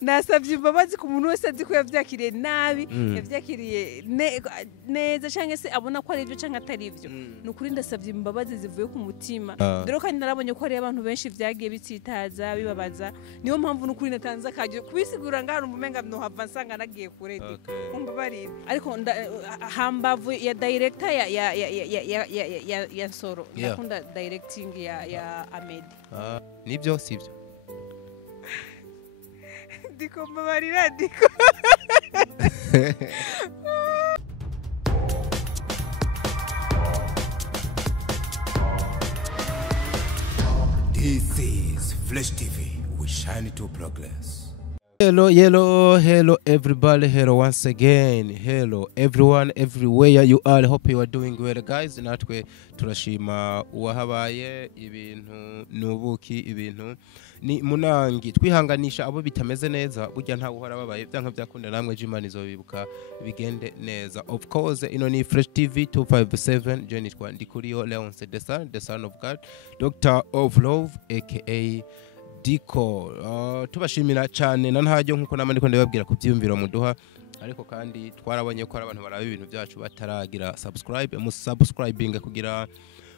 nasabye imbabazi ku muntu wese azi ko yavyakiriye nabi yavyakiriye neza canke se abona ko ari ibyo canke atari ibyo nukuri ndasabye imbabazi zivuye ku mutima dore kandi narabonye ko ari abantu benshi vyagiye bitsitaza bibabaza niyo mpamvu nukuri natanze akaje kubisigura ngahano umumenga no hava nsanga nagiye kuredi umbabarire ariko hambavu ya director ya Nsoro ndakunda directing ya Ahmed nibyo sibyo Diko mbabarira diko This is Flash TV. We shine to progress. Hello everybody, hello once again, hello everyone, everywhere you are. Hope you are doing well guys. Natwe turashima uwahabaye ibintu nubuki ibintu ni munangi twihanganisha abo bitameze neza burya nta uhora babaye byanka byakunda namwe Jimani zobibuka bigende neza. Of course ino ni Fresh TV 257 Jenny Twandikuriyo Leonce the son of God, Doctor of Love aka Diko tubashimira cyane na ntajyo nkuko namwe ndababwira ku byiyumviro muduha ariko kandi twarabonye ko abantu baraba ibintu byacu bataragira subscribing kugira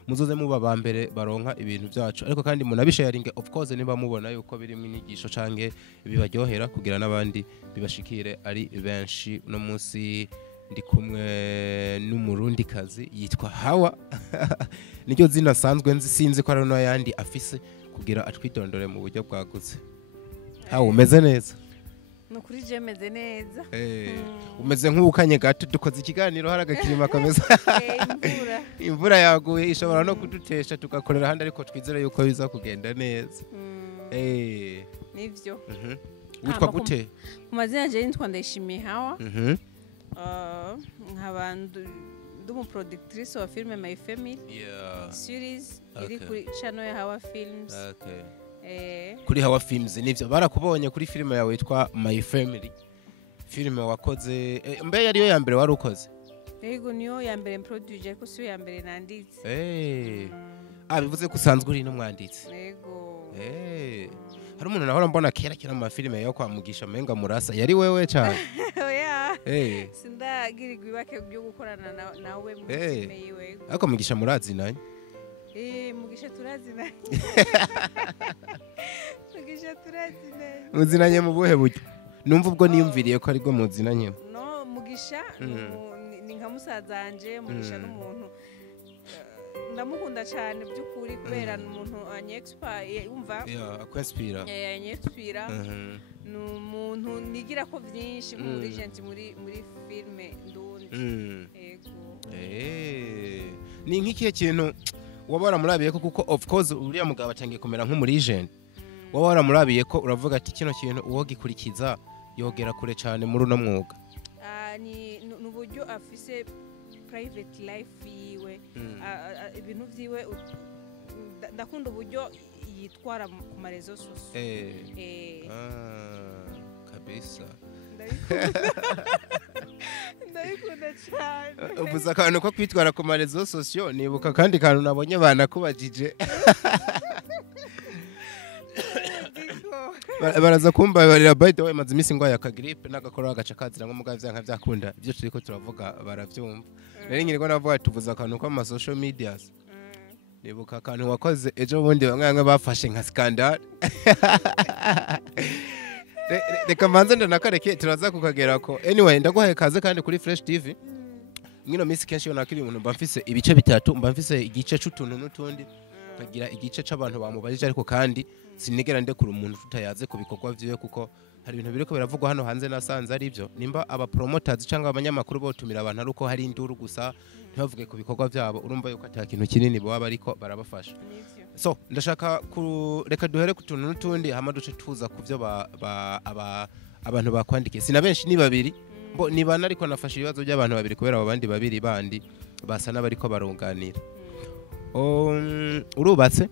muzoze muba bambere baronka ibintu byacu ariko kandi munabisharinge of course niba mubona yuko biri mu nyigisho canke bibaryohera kugira nabandi bibashikire ari benshi no munsi ndi kumwe n'umurundi kazi yitwa Hawa nicyo zina sanzwe sinzi ko ari no yandi afise kugira atwitondore mu buryo bwagutse. Hawa umeze neza? Nukuri je meze neza. Umeze nk'ubukanye gato dukoze ikiganiro haragakirima kameza. Imvura yaguye ishobora no kudutesha tugakorera handi ariko twizere yuko biza kugenda neza. Nivyo. Witwa gute? Kumazina je nitwa Ndayishimiye Hawa. Nk'abantu ndumu productrice wa filme My Family series iri kuri channel ya Hawa Films. Kuri Hawa Films nivyo barakubonye kuri filme yawe yitwa My Family. Filme wakoze mbe yariyo ya mbere wari ukoze? Yego niyo ya mbere producer ariko siyo ya mbere nanditse. Bivuze ko usanzwe uri no mwanditse. Yego. Hari umuntu nahora mbona kera mu filme yo kwamugisha menga murasa yari wewe cyane. Sindagirirwa ibake byo gukorana nawe mu filme yiwe. Ariko mugisha murazi nanye? Mugisha turazi nanye. Mugisha turazi nanye. Muzinanye mu buhe buryo? Numva ubwo niyumviriye ko ari bwo muzinanye. No mugisha ni nka musazanje mugisha n'umuntu ndamukunda cyane by'ukuri kubera n'umuntu anyexpire umva akwinspira anyexpira n'umuntu nigira ko byinshi muri agent muri filme ndundi yego ni nk'ikihe kintu wabara murabiye ko kuko of course uriya mugabo atangiye kumera nk'umuri agent wabara murabiye ko uravuga ati kino kintu uwo gikurikiza yogera kure cyane muri uno mwuga ni uburyo afise private life yiwe ibintu vyiwe ndakunda uburyo yitwara ku marezo soso kabisa ndabikunda cyane uvuze akantu ko kwitwara ku marezo sosio nibuka kandi kantu nabonye banakubajije baraza kumbabarira by the way maze imisi ngwa ya kagripe n'agakoro agaca kazira ngo mugavya nka byakunda ibyo turiko turavuga baravyumva rero ngiriko navuga tuvuze akantu ko ama social medias nibuka akantu wakoze ejo bundi bamwe bafashe nka scandal reka manze ndanakareke turaza kukagera ko anyway ndaguhaye kaze kandi kuri Fresh TV ngino misi kenshi yo nakiri umuntu mba mfise ibice bitatu mba mfise igice c'utuntu n'utundi kagira igice c'abantu bamubajije ariko kandi sinigera ndekura umuntu tutayaze kubikorwa vyiwe kuko hari ibintu biriko biravugwa hano hanze nasanze ari byo nimba aba promoters cyangwa abanyamakuru botumira abantu aruko hari induru gusa ntibavuge ku bikorwa byabo urumva yuko ata kintu kinini baba ariko barabafasha so ndashaka reka duhere ku tuntu n'utundi hama duce tuza ku byo abantu bakwandikiye sina benshi ni babiri bo nibana ariko nafashe ibibazo by'abantu babiri kubera abo bandi bandi basa n'abariko barunganira urubatse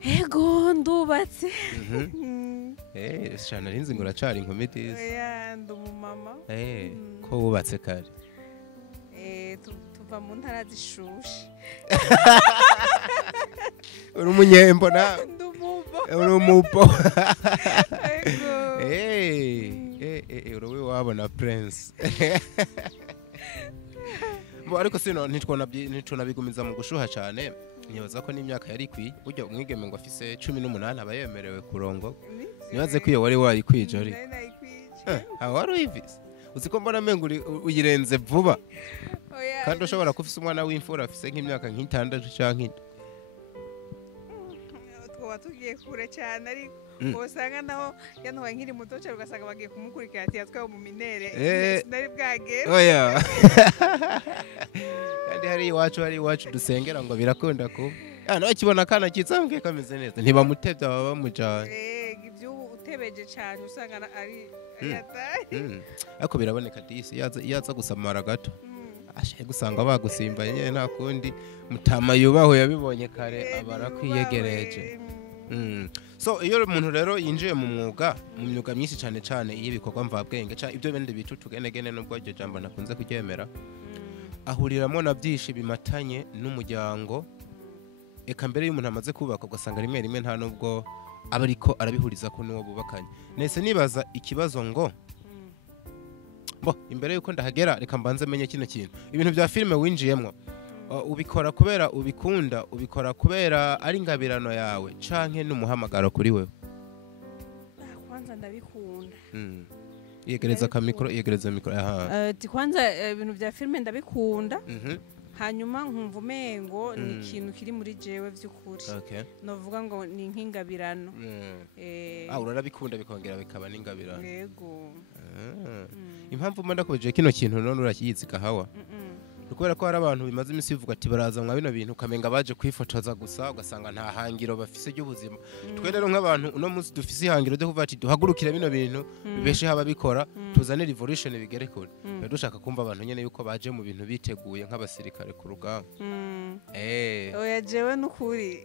Ego ndubatse. Shana rinzi ngo uracari inkomitizi. Ndu mama. Ko wubatse kare. Tuva mu ntara zishushe. Uri umunyembo na. Ndumuva. uri umupo Ego. uri wabona prince ariko sino ntitwonabigumiza mu gushuha cyane nibaza ko n'imyaka yari ikwiye burya umwigeme ngo afise 18 aba yemerewe kurongo nibaze ko iyo wari wayikwije ari wari uyivise uzi ko mbona mengo uyirenze vuba kandi ushobora kufisa umwana w'imfura afise nk'imyaka nk'itandatu canke twaba tugiye kure cyane ariko usanga naho yanwaye nkiri muto cyane ugasanga bagiye kumukurikira ati yatwaye mu minere sinari bwagera oya kandi hari iwacu dusengera ngo birakunda ko nawe kibona akana kitsambuye kameze neza ntibamutevye baba bamujanye ibyo utebeje cyane usanga ari yataye ariko biraboneka disi yaza gusamara gato ashaye gusanga bagusimbaye nyene nta kundi mutama yubaho yabibonye kare abarakwiyegereje so iyo umuntu rero yinjiye mu myuga myinshi cyane cyane iyo ibikorwa mvabwenge cyane ibyo bende bitu tugenegene nubwo iryo jambo nakunze kuryemera ahuriramo na byinshi bimatanye n'umuryango eka mbere y'umuntu amaze kubaka ugasanga rimwe rimwe nta nubwo aba ariko arabihuriza ko n'uwo bubakanye nese nibaza ikibazo ngo imbere yuko ndahagera reka mbanze menye kino kintu ibintu bya filime winjiyemo ubikora kubera ubikunda ubikora kubera ari ingabirano yawe canke n'umuhamagaro kuri wewe kwanza ndabikunda yegereza mikro aha kwanza ibintu bya filime ndabikunda hanyuma nkumva umengo ni ikintu kiri muri jewe by'ukuri novuga ngo ni nk'ingabirano urarabikunda bikongera bikaba n'ingabirano yego impamvu mba ndakubije kino kintu none urakiyiziga Hawa kubera ko hari abantu bimaze imisi bivuga ati baraza mwa bino bintu kamenga baje kwifotoza gusa ugasanga nta hangiro bafise ry'ubuzima twe rero nk'abantu uno munsi dufise ihangiro ryo kuvuga ati duhagurukire bino bintu bibeshe haba bikora tuzane revolution bigere kure dushaka kumva abantu nyene yuko baje mu bintu biteguye nk'abasirikare ku rugamba oya jewe n'ukuri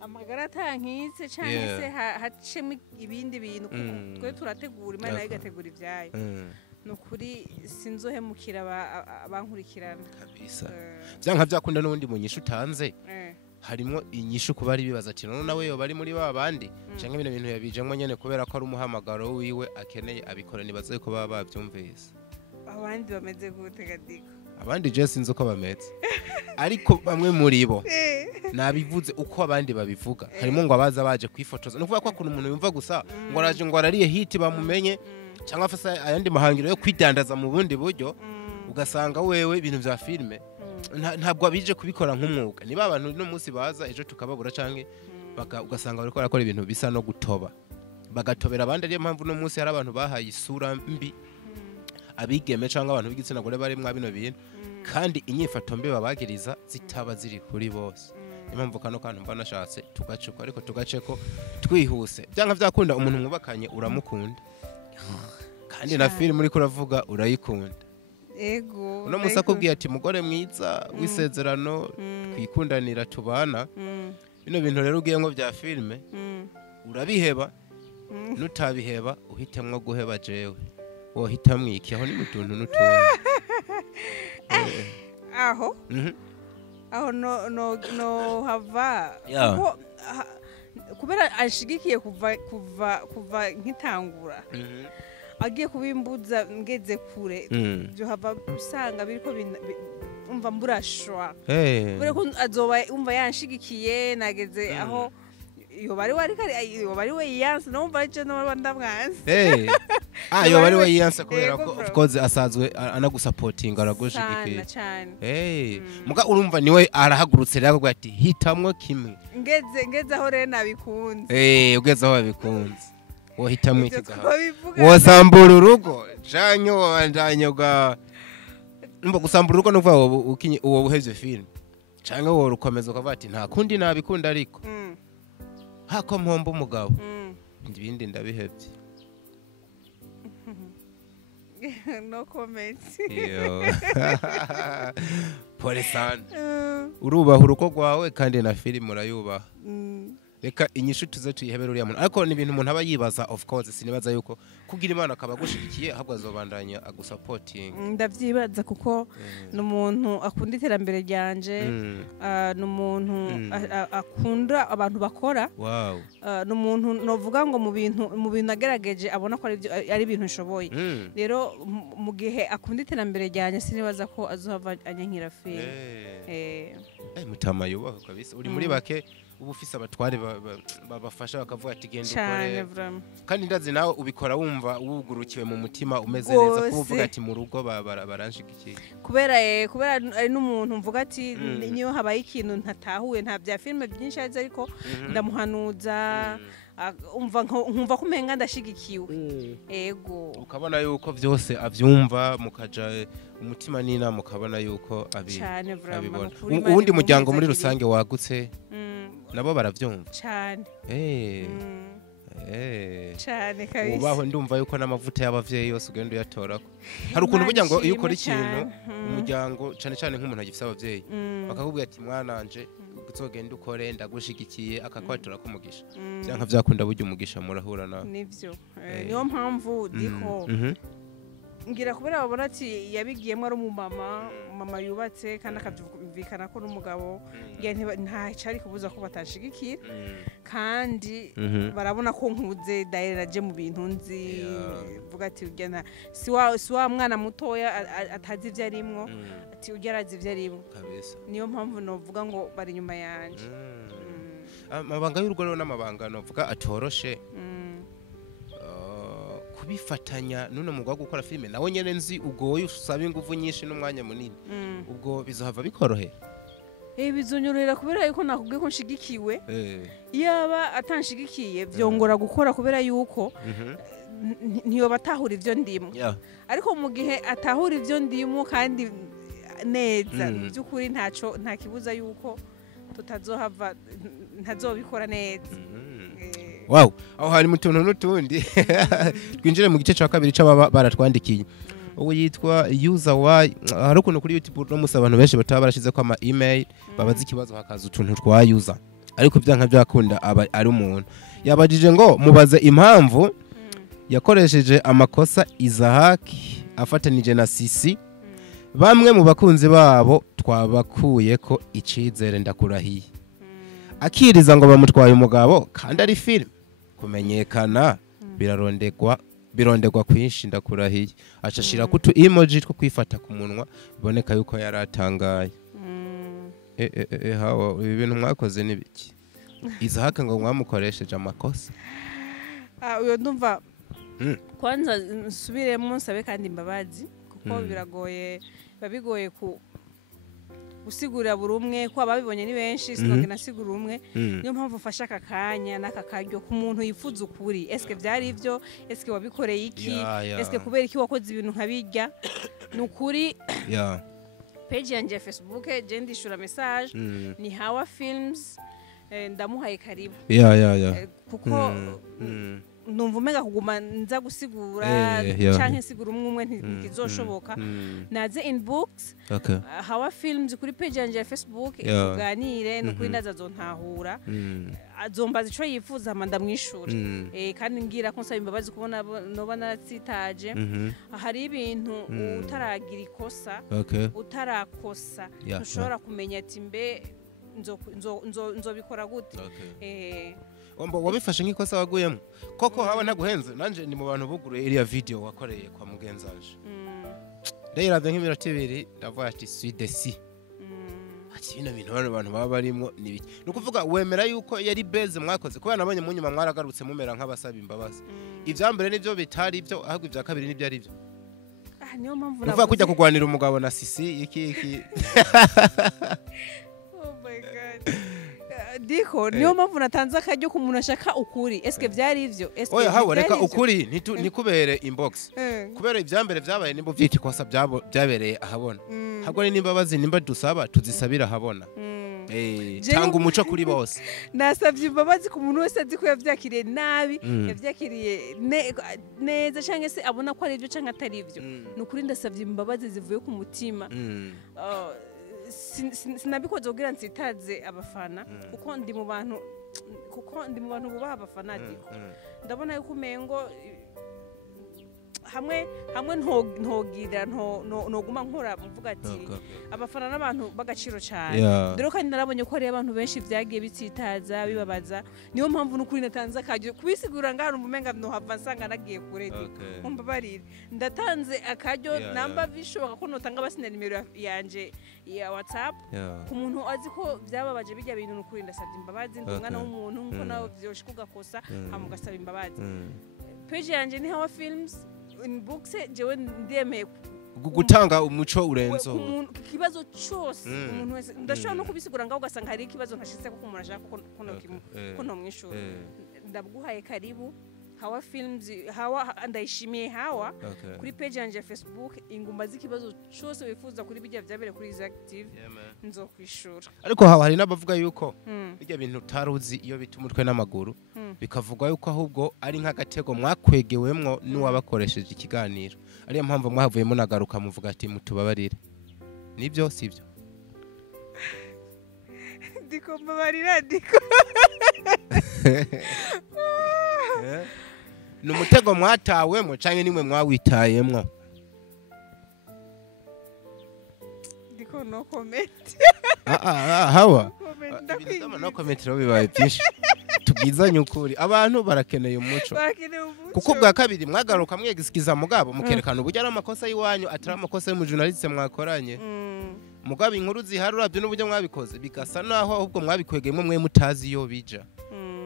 amagara atankitse cyangwa se hacemo ibindi bintu twe turategura imana igategura ibyayo nukuri sinzohemukira abankurikirana kabisa byanka byakunda n'ubundi mu nyishu utanze harimo inyishu kuba ari bibaza ati none nawe yo bari muri babandi cyangwa ibintu yabijemwo nyene kubera ko ari umuhamagaro wiwe akeneye abikora nibaze ko baba bavyumvise abandi bameze gute gadiko abandi je sinzi uko bameze ariko bamwe muri bo nabivuze uko abandi babivuga harimo ngo abaza baje kwifotoza no kuvuga ko ukuntu umuntu yumva gusa ngo araje ngo arariye hit bamumenye cyangwa afasa ayandi mahangiro yo kwidandaza mu bundi buryo ugasanga wewe ibintu bya filime ntabwo abije kubikora nk'umwuga niba abantu no munsi baza ejo tukababura canke ugasanga bariko barakora ibintu bisa no gutoba bagatobera abandi ariyo mpamvu no munsi hari abantu bahaye isura mbi abigeme canke abantu b'igitsina gore bari mwa bino bintu kandi inyifato mbi babagiriza zitaba ziri kuri bose impamvu kano kantu mba nashatse tugacuko ariko tugaceko twihuse byanka byakunda umuntu mwubakanye uramukunda kandi na filime uri kuravuga urayikunda ego uno musa kubwiye ati mugore mwiza wisezerano twikundanira tubana bino bintu rero ugiyemo bya filime urabiheba nutabiheba uhitemwo guheba jewe wohitamwe iki aho ni mutuntu n'utuntu aho no hava kubera ashigikiye kuva nkitangura agiye kubimbuza ngeze kure byo hava usanga biriko umva mburashwa kubera ko azoba umva yanshigikiye nageze aho yo bari we yanse no umva cyo no ndamwanze yo bari we yanse kubera ko of course asazwe anagusupporting aragushigikiye muga urumva niwe arahagurutse rero ngo ati hitamwo kimwe ngeze aho rero nabikunze ugeze aho wabikunze wohitamwe ikigaho wosambura urugo canke wandanyuga umva gusambura urugo nuva uwo buheze film canke wo rukomeza ukavuga ati nta kundi nabikunda ariko hako mpomba umugabo ibindi ndabihevye no comment pole sana urubaha uruko rwawe kandi na film urayubaha reka inyishu tuze tuyihebera uriya muntu ariko ni ibintu umuntu aba yibaza of course sinibaza yuko kugira Imana akaba agushigikiye ahubwo azobandanya agusupporting ndavyibaza kuko n'umuntu akunda iterambere ryanje n'umuntu akunda abantu bakora wow n'umuntu novuga ngo mu bintu agerageje abona ko ari ibintu nshoboye rero mu gihe akunda iterambere ryanje sinibaza ko azohava anyankira fe mutama yubaho kabisa uri muri bake ubu ufise abatware babafasha bakavuga ati genda ukore kandi ndazi nawe ubikora wumva wugurukiwe mu mutima umeze neza kuvuga ati mu rugo baranshigikiye kubera ari n'umuntu mvuga ati niyo habaye ikintu ntatahuye nta bya filme byinshi ariko ndamuhanuza nkumva kumenga ndashigikiwe ego ukabona yuko byose avyumva mukaja umutima nina mukabona yuko abibona uwundi muryango muri rusange wagutse nabo baravyumva cyane cyane kabisa ubaho ndumva yuko n'amavuta y'abavyeyi yose ugenda uyatorako hari ukuntu burya ngo iyo ukora ikintu umuryango cyane nk'umuntu agifite abavyeyi bakakubwira ati mwananje uzogenda ukore ndagushigikiye akakwatura ko umugisha byanka vyakunda burya umugisha murahura nawe nivyo niyo mpamvu diko ngira kubera babona ati yabigiyemo ari umumama yubatse kandi akavyumvikana ko n'umugabo nta cari kubuza ko batashigikira kandi barabona ko nkuze dairaje mu bintu nzi vuga ati ugena si wa mwana mutoya atazi ivyo arimwo ati ugeraza ivyo arimwo kabisa niyo mpamvu novuga ngo bari nyuma yanje amabanga y'urugo rero n'amabanga novuga atoroshe bifatanya none mugwa gukora filme nawe nyene nzi ugoye usaba ingufu nyinshi n'umwanya munini ubwo bizohava bikorohe bizonyurira kubera yuko nakubwiye ko nshigikiwe yaba atanshigikiye vyongora gukora kubera yuko ntiyo batahura ivyo ndimo ariko mu gihe atahura ivyo ndimo kandi neza by'ukuri nta kibuza yuko tutazohava ntazobikora neza wow aho hari mutuntu n'utundi twinjire mu gice cya kabiri c'ababa baratwandikiye ubu yitwa user y hari ukuntu kuri YouTube no musa abantu benshi bataba barashize ko ama email babaza ikibazo hakaza utuntu twa user ariko byanka byakunda aba ari umuntu yabajije ngo mubaze impamvu yakoresheje amakosa Izahaki afatanije na Sisi bamwe mu bakunzi babo twabakuye ko icizere ndakurahiye akiriza ngo bamutwaye umugabo kandi ari film kumenyekana birondegwa kwinshi ndakurahiye acashira kutu emoji two kwifata ku munwa biboneka yuko yaratangaye Hawa ibi bintu mwakoze nibiki Izahaka ngo mwamukoresheje amakosa uyo ndumva kwanza nsubiremo nsabe kandi imbabazi kuko biragoye babigoye gusigura buri umwe ko ababibonye ni benshi sinoge nasigura umwe niyo mpamvu ufasha aka kanya n'aka karyo ku muntu yifuza ukuri eske byari ivyo eske wabikoreye iki eske kubera iki wakoze ibintu nkabirya nukuri page yanje ya Facebook je ndishura message ni Hawa Films ndamuhaye karibu kuko numva umega kuguma nza gusigura canke sigura umwe ntikizoshoboka naze inbox Hawa Films kuri page yanje ya Facebook tuganire nukuri ndaza zontahura azombaza ico yifuza ndamwishura kandi ngira ko nsaba imbabazi kubona noba naratsitaje hari ibintu utaragira ikosa utarakosa ushobora kumenya ati mbe nzobikora gute wabifashe nk'ikosa waguyemo koko Hawa naguhenze nanje ni mu bantu buguruye iriya video wakoreye kwa mugenzanje ndayiravye nk'iminota 2 ndavuga ati swidesi ati bino bintu abantu baba barimo nibiki nukuvuga wemera yuko yari beze mwakoze kubera nabonye mu nyuma mwaragarutse mumera nk'abasaba imbabazi ivyambere nivyo bitari ivyo ahubwo ivya kabiri nibyo ari byo niyo mpamvu navuga kujya kugwanira umugabo na Sisi iki oh my god diko niyo mpamvu natanze akaryo ku muntu ashaka ukuri eske byari ivyo eske oya Hawa reka ukuri nikubere inbox kubera ivyambere vyabaye nimbo vyiki kosa byabereye ahabona habwo ni nimbabazi nimba dusaba tuzisabira ahabona tanga umuco kuri bose nasavye imbabazi ku muntu wese azi ko yavyakiriye nabi yavyakiriye neza canke se abona ko ari ivyo canke atari ivyo nukuri ndasavye imbabazi zivuye ku mutima sinabikoze kugira nsitaze abafana kuko ndi mu bantu kuko ndi mu bantu bubaha abafanatiko ndabona yuko umengo hamwe ntogira ntoguma nkora mvuga ati abafana n'abantu bagaciro cyane dore kandi narabonye ko ari abantu benshi vyagiye bitsitaza bibabaza niyo mpamvu n'ukuri natanze akajyo kubisigura ngahano mumenga nohava nsanga nagiye kure mumbabarire ndatanze akajyo namba bishoboka ko notanga basina nimero yanje ya WhatsApp ku muntu azi ko byababaje bijya bintu n'ukuri ndasabye imbabazi ndumwana w'umuntu nko nawe vyoshe kugakosa hamugasaba imbabazi page yanje ni Hawa Films inbox jewe ndemeye gutanga umuco urenzo kibazo cyose umuntu wese ndashobora no kubisigura ngaho ugasanga hari ikibazo nkashitse ko umuntu ashaka ko no mwishura ndabguhaye karibu Hawa Films Hawa ndayishimiye Hawa kuri page yanje ya Facebook ingumba z'ikibazo cyose wifuza kuri bijya byabere kuri Active nzokwishura ariko Hawa hari nabavuga yuko bijya bintu taruzi iyo bitumutwe n'amaguru bikavuga yuko ahubwo ari nk'agatego mwakwegewemwo n'uwabakoresheje ikiganiro ariyo mpamvu mwahavuyemo nagaruka muvuga ati mutubabarire nibyo sivyo ndiko mbabarira ndiko numutego mwatawemwo canke nimwe mwawitayemwo ndiko no comment Hawa no comment ro bibaye byinshi tubwizanye ukuri abantu barakeneye umuco kuko bwa kabiri mwagaruka mwegisikiza mugabo mukerekana uburyo ari amakosa yiwanyu atari amakosa y'umu journaliste mwakoranye mugabo inkuru ziharura byo n'uburyo mwabikoze bigasa naho ahubwo mwabikwegeyemo mwe mutazi yo bija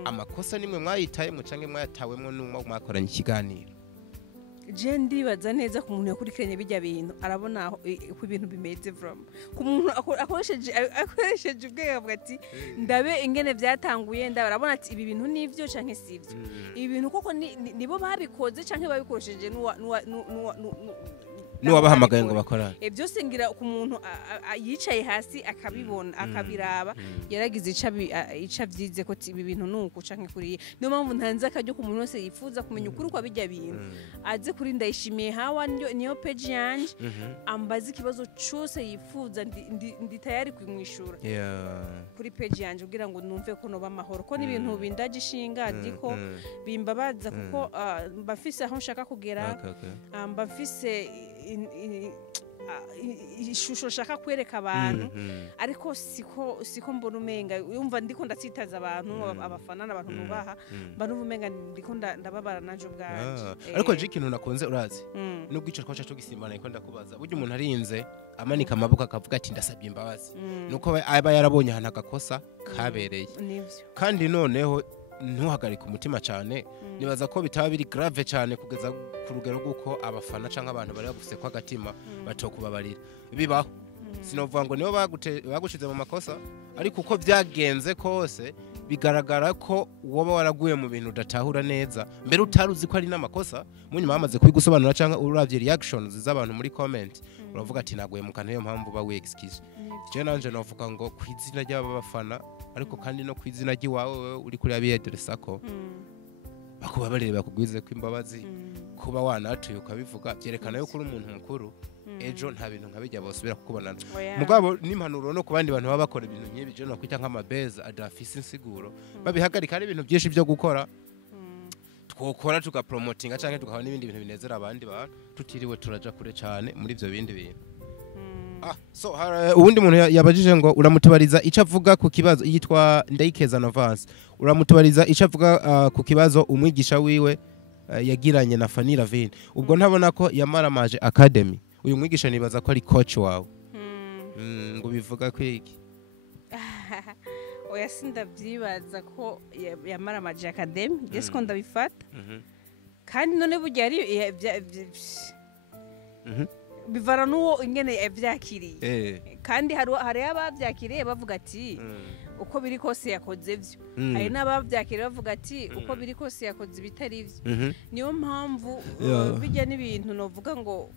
amakosa nimwe mwayitayemo canke mwayatawemwo n'umwe mwakoranye ikiganiro je ndibaza neza ku muntu yakurikiranye bijya bintu arabona ku ibintu bimeze from ku muntu akoresheje ubwenge avuga ati ndabe ingene byatanguye ndabarabona ati ibi bintu nivyo canke sivyo ibi bintu koko nibo babikoze canke babikoresheje n'uwabahamagaye ngo bakorane byose ngira ku muntu yicaye hasi akabibona akabiraba yaragize ica vyize ko ibi bintu nuko canke kuriye niyo mpamvu ntanze akajyo ku muntu wese yifuza kumenya ukuri kwa bijya bintu aze kuri ndayishimiye Hawa niyo page yanje ambaza ikibazo cyose yifuza ndi tayari kumwishura kuri page yanje kugira ngo numve ko noba amahoro ko n'ibintu bindagishinga diko bimbabaza kuko mbafise aho nshaka kugera mbafise ishusho shaka kwereka abantu ariko siko mbona umenga yumva ndiko ndatsitaza abantu abafana n'abantu nubaha bantu umenga ndiko ndababara nanje ubwanje ariko je ikintu nakonze urazi nubwo ico twacha cyo gisimbana iko ndakubaza buryo umuntu arinze amanika amaboko akavuga ati ndasabye imbabazi nuko aba yarabonye hana gakosa kabereye kandi noneho ntuhagarika umutima cyane nibaza ko bitaba biri grave cyane kugeza ku rugero rw'uko abafana canke abantu bari bagufise kwa gatima batokubabarira bibaho sinovuga ngo nibo bagushize mu makosa ariko uko byagenze kose bigaragara ko woba waraguye mu bintu udatahura neza mbere utaruzi ko ari n'amakosa munyuma bamaze kubigusobanura canke uravye reactions z'abantu muri comment uravuga ati naguye mu kantu yo mpamvu ba we excuse je nanje novuga ngo kwizina ry'abafana ariko kandi no kwizina giwawe uri kuri abiyedresa ko bakubabarire bakugwize ko imbabazi kuba wanatuye ukabivuga byerekana yuko uri umuntu mukuru ejo nta bintu nkabijya bosubira kukubonana mugabo n'impanuro no kubandi bantu baba bakora ibintu nkibi je no kwita nk'amabeza adafise insiguro babihagarika ari ibintu byinshi byo gukora twokora tugapromotinga canke tukaba n'ibindi bintu binezera abandi bantu tutiriwe turaja kure cyane muri ivyo bindi bintu so ubundi muntu yabajije ngo uramutubariza ico avuga ku kibazo yitwa Ndayikeza Novance uramutubariza ico avuga ku kibazo umwigisha wiwe yagiranye na Fanny Ravine ubwo ntabona ko yamaramaje academy uyu mwigisha nibaza ko ari coach wawe ngo bivuga ko iki oya sindavyibaza ko yamaramaje academy guess ko ndabifata kandi none burya ari bivara nuwo ingene yavyakiriye kandi hari abavyakiriye bavuga ati uko biri kose yakoze vyo hari n'abavyakiriye bavuga ati uko biri kose yakoze bitari vyo niyo mpamvu bijya n'ibintu novuga ngo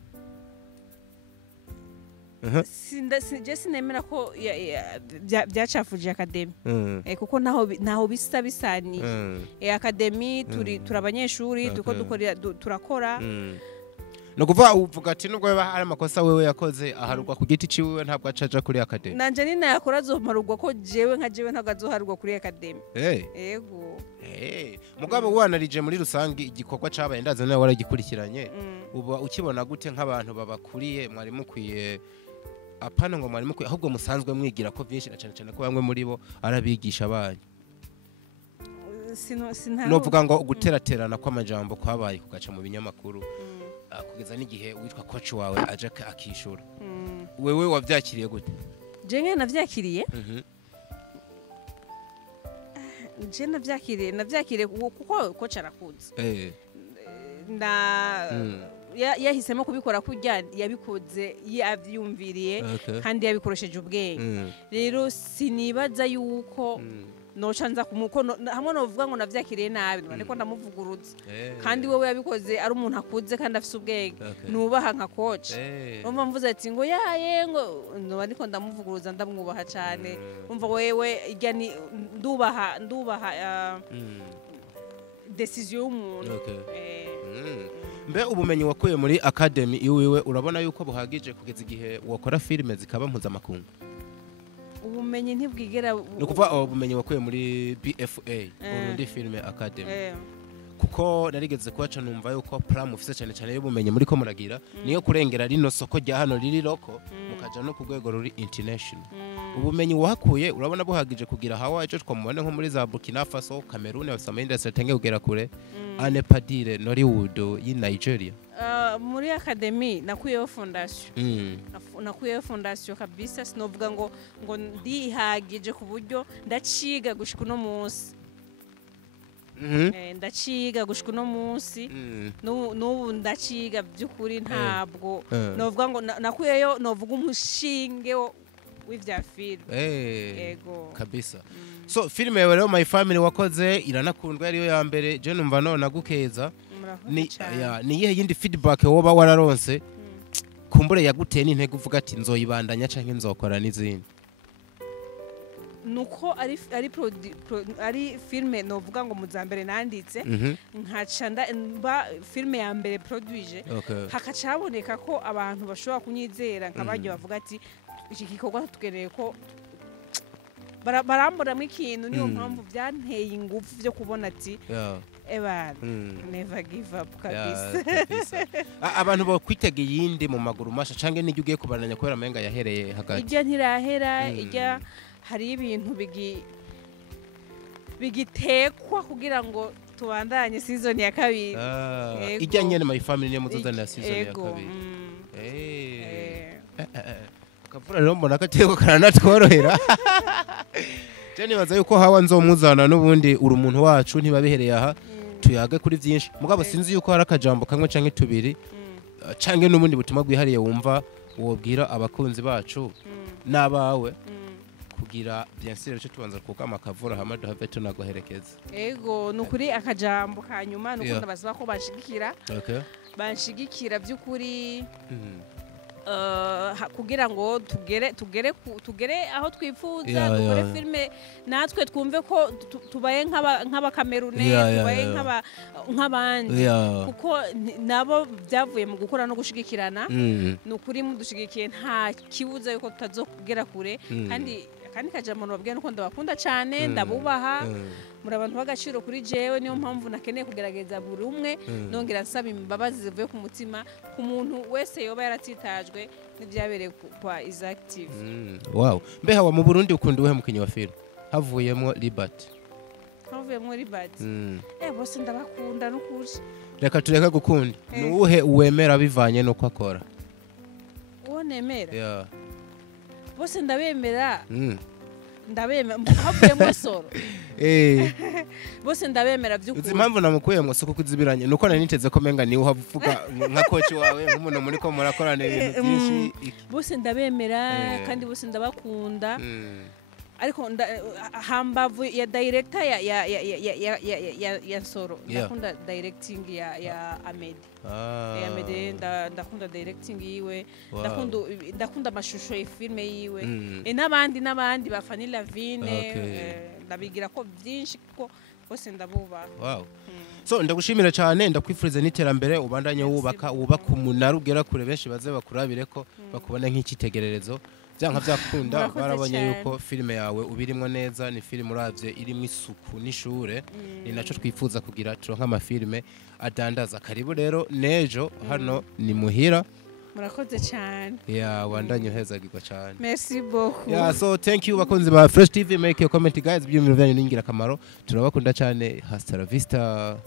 je sinemera ko byacafuje academy kuko naho bisa bisani academy turi abanyeshuri tuko dukorera turakora no kuva uvuga ati nubwo hari amakosa wewe yakoze aharugwa ku giti ciwe ntabwo acaja kuri academy nanje ni nakora zomarugwa ko jewe nka jewe ntagazoharugwa kuri academy yego mugabo wanarije muri rusangi igikorwa cabaye ndaza nawe waragikurikiranye uba ukibona gute nk'abantu babakuriye mwari mukwiye apana ngo mwari mukwiye ahubwo musanzwe mwigira ko byinshi na cyane ko bamwe muri bo arabigisha abanyu novuga ngo guteraterana kw'amajambo kwabaye kugaca mu binyamakuru kugeza n'igihe witwa coach wawe aje akishura wewe wavyakiriye gute je navyakiriye je navyakiriye kuko coach arakuze yahisemo kubikora kurya yabikoze yavyumviriye kandi yabikoresheje ubwenge rero sinibaza yuko nocanza kumuko hamwe novuga ngo navyakiriye nabi ariko ndamuvuguruza kandi wewe yabikoze ari umuntu akuze kandi afise ubwenge nubaha nka coach umva mvuze ati ngo yaye ngo no ariko ndamuvuguruza ndamwubaha cyane umva wewe irya ni ndubaha decision y'umuntu mbe ubumenyi wakuye muri academy iwiwe urabona yuko buhagije kugeza igihe wakora filime zikaba mpuzamakungu ubumenyi ntibwigera no kuva ubumenyi wakuye muri BFA Burundi Film Academy kuko narigeze kubaca numva yuko plan ufise cyane cyane y'ubumenyi muri ko muragira niyo kurengera rino soko rya hano riri loko mukaja no ku rwego ruri international ubumenyi wahakuye urabona buhagije kugira Hawa ejo twamubone nko muri za Burkina Faso Cameroon basama industry tenge kugera kure ane padire Nollywood yi Nigeria muri academy nakuyeho fondation nakuyeho fondation kabisa sinovuga ngo ndihagije ku buryo ndaciga gushika no munsi ndaciga gushika no munsi n'ubu ndaciga by'ukuri ntabwo novuga ngo nakuyeyo novuga umushinge w'ivya film yego kabisa so filime yawe rero My Family wakoze iranakundwa ariyo ya mbere je numva none gukeza ni yihe yindi feedback woba wararonse kumbure yaguteye n'intego uvuga ati nzoyibandanya canke nzokora n'izindi nuko ari filme novuga ngo muzambere nanditse nkaca mba filme ya mbere produije hakaca haboneka ko abantu bashobora kunyizera nk'abaryo bavuga ati iki gikorwa tugereye ko baramburamwo ikintu niyo mpamvu byanteye ingufu byo kubona ati never give up kabisa abantu bakwitegeye yindi mu maguru masha canke n'ijye ugiye kubananya kubera amenga yahereye hagati ijya ntirahera ijya hari ibintu bigitekwa kugira ngo tubandanye season ya kabiri ijya nyene My Family niyo muzozana season ya kabiri kavura rero mbona kateko karanatworohera je nibaza yuko Hawa nzomuzana n'ubundi uri umuntu wacu ntibabihereye aha tuyage kuri byinshi mugabo sinzi yuko hari akajambo kamwe canke tubiri canke n'ubundi butumwa bwihariye wumva wobwira abakunzi bacu n'abawe kugira bien sûr cyo tubanza kuka makavura hamadu have tunagoherekeza ego nukuri akajambo kanyuma nukunda basaba ko banshigikira by'ukuri kugira ngo tugere aho twifuza dukore filme natwe twumve ko tubaye nk'abakamerune tubaye nk'abandi kuko nabo byavuye mu gukora no gushigikirana nukuri mudushigikiye nta kibuza yuko tutazogera kure kandi kajambo nababwiye nuko ndabakunda cyane ndabubaha muri abantu bagaciro kuri jewe niyo mpamvu nakeneye kugerageza buri umwe nongera nsaba imbabazi zivuye ku mutima ku muntu wese yoba yaratsitajwe n'ibyabereye kwa is active wow mbe Hawa mu Burundi ukunda uhe mukinyi wa film havuyemo Liberty bose ndabakunda n'ukuri reka tureka gukunda nuwuhe uwemera bivanye no kwakora uwo nemera bose ndabemera havuyemo Nsoro bose ndabemera by'ukuri impamvu namukuyemo soko kuzibiranye nuko nari niteze ko menga ni uhavuga nka coach wawe nk'umuntu muri ko murakorana ibintu byinshi bose ndabemera kandi bose ndabakunda ariko hambavu ya director ya Nsoro ndakunda directing ya Amedi ndakunda directing yiwe ndakunda amashusho y'ifilme yiwe n'abandi bafani Lavine ndabigira ko byinshi kuko bose ndabubaha. Wow. So ndagushimira cyane ndakwifuriza n'iterambere ubandanye wubaka umunara ugera kure benshi baze bakurabire ko bakubona nk'ikitegererezo byanka byakunda barabonye yuko filime yawe ubirimwo neza ni filime uravye irimo isuku n'ishure ni naco twifuza kugira turonka amafilime adandaza karibu rero nejo hano ni muhira murakoze cyane wandanye uhezagirwa cyane merci beaucoup so thank you bakunzi ba Fresh TV make your comment guys byumviro byanyu ningira kamaro turabakunda cyane hasta la vista.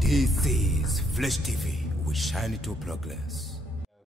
This is Flash TV. We shine to progress.